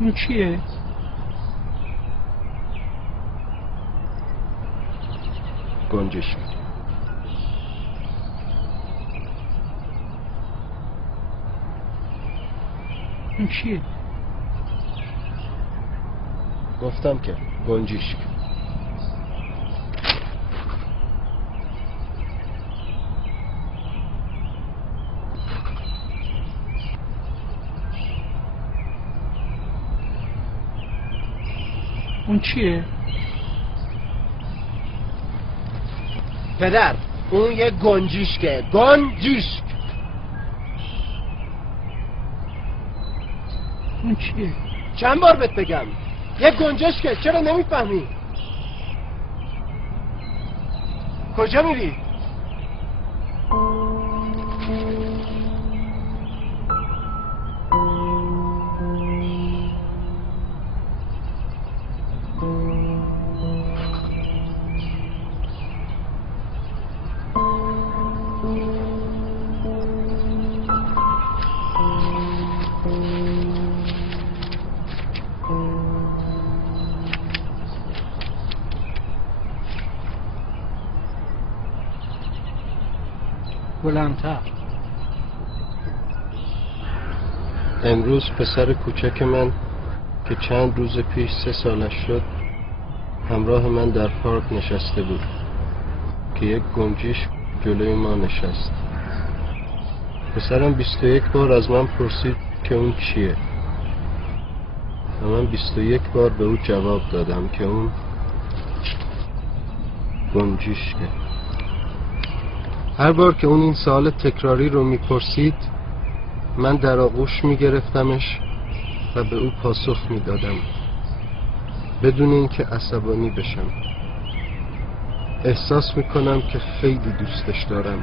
اون چیه؟ گنجشک. اون چیه؟ گفتم که گنجشک. اون چیه؟ پدر اون یه گنجشکه. گنجشک. اون چیه؟ چند بار بهت بگم یه گنجشکه، چرا نمیفهمی؟ کجا میری؟ بلندتر. امروز پسر کوچک من که چند روز پیش 3 سالش شد همراه من در پارک نشسته بود که یک گنجشک جلوی ما نشست. پسرم 21 بار از من پرسید که اون چیه و من 21 بار به او جواب دادم که اون گنجشکه. هر بار که اون این سوال تکراری رو میپرسید من در آغوش میگرفتمش و به او پاسخ میدادم بدون اینکه عصبانی بشم. احساس میکنم که خیلی دوستش دارم.